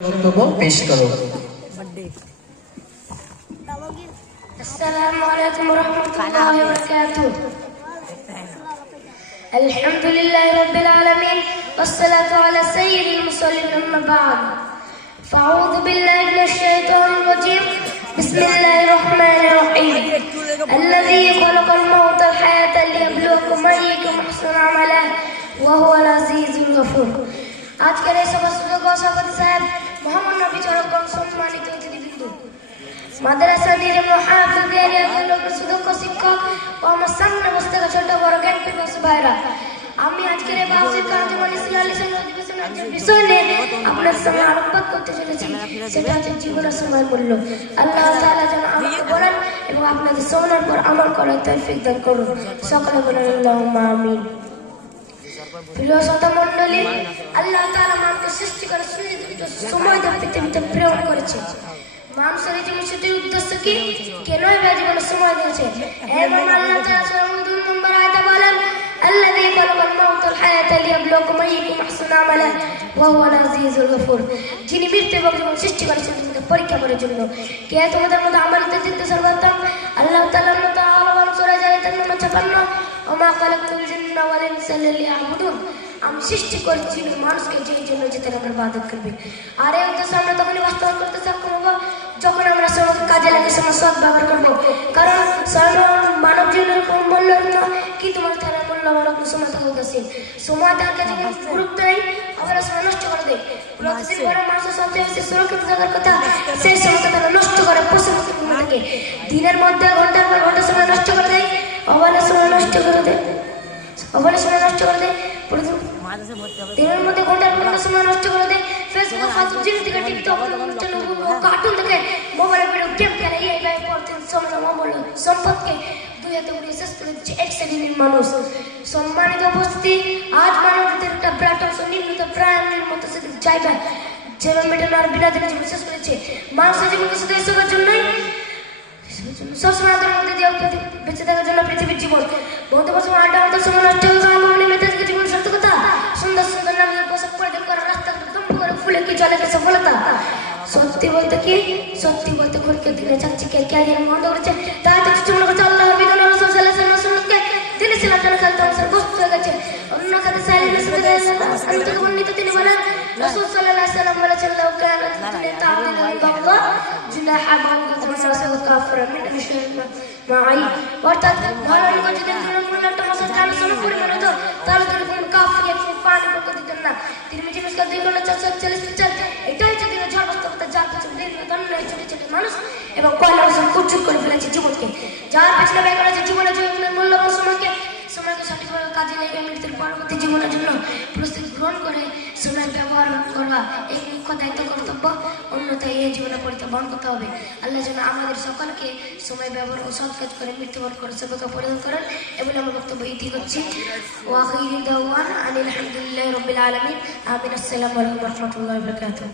বক্তব্য পেশ করো। السلام عليكم ورحمة الله وبركاته. الحمد لله رب العالمين والصلاة على سيد المرسلين أما بعد فأعوذ بالله من الشيطان الرجيم بسم الله الرحمن الرحيم الذي خلق الموت والحياة ليبلوكم أيكم أحسن عملا وهو العزيز الغفور. আজকের এই সভাপতি সাহেব মোহাম্মদ নবী চরকগণ সম্মানিত অতিথিবৃন্দ, মাদ্রাসা নিজাম হাফিজ সুদক্ষ শিক্ষক ও আমার সামনে বসে থাকা ছোট বড় জ্ঞান পিপাস ভাইরা, আমি আজকের এই বাউসির কার্যক্রম ইসলামী অধিবেশনের বিষয় নিয়ে আপনার সামনে আলোকপাত করতে চলেছি। সেটা হচ্ছে জীবনের সময় মূল্য। আল্লাহ তাআলা যেন আমাকে বলেন এবং আপনাদের শোনার পর আমল করার তৌফিক দান করুন। সকলে বলেন আল্লাহুম্মা আমিন। প্রিয় শ্রোতা মণ্ডলী, আল্লাহ তাআলা মানুষকে সৃষ্টি করে সময় দিয়ে পৃথিবীতে প্রেরণ করেছে। মানুষের এই জীবন সেটির উদ্দেশ্য কি, কেন এই জীবনে সময় দিয়েছে এবং আল্লাহ তাআলা সূরা 2 নম্বর আয়াতে বলেন আল্লাযী খালাকাল মাউতা ওয়াল হায়াতা লিয়াবলুয়াকুম আইয়ুকুম আহসানু আমালা ওয়া হুয়াল আজিজুল গফুর। যিনি মৃত্যু এবং জীবন সৃষ্টি করেছেন তোমাদের পরীক্ষা করার জন্য। কে তোমাদের মধ্যে আমলতে জিততে সর্বোত্তম? আল্লাহ তাআলার মতো আহ্বান সূরা জারিয়াত নম্বর 56 ওমা খালাকতুল জিন্না ওয়াল ইনসা ইল্লা লিয়াবুদুন। আমি সৃষ্টি করেছি মানুষকে যেই জন্য যে তারা আমার ইবাদত করবে। আর এই উদ্দেশ্য আমরা তখনই বাস্তবায়ন করতে সক্ষম হব যখন আমরা সময়কে কাজে লাগিয়ে সময় সৎ ব্যবহার করবো। কারণ মানব জীবনের কোন মূল্য না, কিন্তু মানুষ তারা মূল্যবান সময় থাকা উদাসীন। সময় তাকে যদি গুরুত্ব নেই, আমরা সময় নষ্ট করে দেয়। প্রতিদিন পরে মানুষের সবচেয়ে বেশি সুরক্ষিত থাকার কথা, সেই সময়কে তারা নষ্ট করে পশুমুখী থাকে। দিনের মধ্যে ঘন্টার পর ঘন্টা সময় নষ্ট করে দেয়, অবলা সময় নষ্ট করে দেয়, অবলা সময় নষ্ট করে দেয়। দিনের মধ্যে ঘন্টার পর ঘন্টা সময় নষ্ট করে দেয়। ফেসবুক ফালতু জিনিস থেকে টিকটক কার্টুন দেখে মোবাইলে ভিডিও গেম খেলে এই পরদিন সময় মোবাইল সম্পদকে দুই হাতে উড়িয়ে শেষ করে দিচ্ছে এক শ্রেণীর মানুষ। সম্মানিত উপস্থিতি, আজ মানবদের একটা বিরাট অংশ নিম্নত প্রাণীর মতো সেদিন চাইবে যেমন মেটানোর বিনা দিনে জীবন শেষ করেছে। মানুষের জীবন শুধু এসবের জন্যই সবসময় আমাদের মধ্যে দিয়ে বেঁচে থাকার জন্য পৃথিবীর জীবন বন্ধু বছর আড্ডা আমাদের সময় নষ্ট হয়ে গেল। মেয়েদের জীবন সার্থকতা সুন্দর সুন্দর নাম পোশাক পরে করার রাস্তা করে ফুলে কি জলে গেছে সফলতা। সত্যি বলতে কি, সত্যি বলতে ঘড়িকে দিনে যাচ্ছে কে ক্যারিয়ার বন্ধ করেছে। তাই তো কিছু মনে করছে আল্লাহ বিধান রাসূল সাল্লাল্লাহু আলাইহি ওয়াসাল্লামকে তিনি ছিলেন যেন খেলতে আমাদের বস্তু হয়ে গেছে। অন্য খাতে সাইলেন্স থেকে বর্ণিত তিনি বলেন রাসূল সাল্লাল্লাহু আলাইহি ওয়াসাল্লাম বলেছেন লাউ কানাত দুনিয়া তা'দিলু বাগদা জুনাহা বাগদা ওয়াসাল কাফির মিন আশরিমা মাই। অর্থাৎ ভালো লোক যদি দুনিয়ার মূল্যটা মাসের আলোচনা পরিমাণ হতো তাহলে তিনি কোন কাফির একটু পানি পড়তে দিতেন না। তিনি জিজ্ঞেস করে দিলেন 440 এটাই যদি ঝড়বস্তকতা যার পিছনে ধন্য ছোট ছোট মানুষ এবং কয়লা বছর কুচুর করে ফেলেছে জীবনকে, যার পেছনে ব্যয় করেছে জীবনের জীবনের মূল্যবান সময়কে সঠিকভাবে কাজে লেগে মৃত্যুর পরবর্তী জীবনের জন্য প্রস্তুতি গ্রহণ করে সময় ব্যবহার করা এই মুখ্য দায়িত্ব কর্তব্য। অন্যথায় এই জীবনে পরিবর্তন করতে হবে। আল্লাহ যেন আমাদের সকলকে সময় ব্যবহার ও সৎ কাজ করে মৃত্যুবরণ করে সবাইকে পরিধান করেন এবং আমার বক্তব্য ইতি করছি। ওয়াখিরি দাওয়ানা আনিল হামদুলিল্লাহি রাব্বিল আলামিন। আমিন। আসসালামু আলাইকুম ওয়া রাহমাতুল্লাহি ওয়া বারাকাতুহু।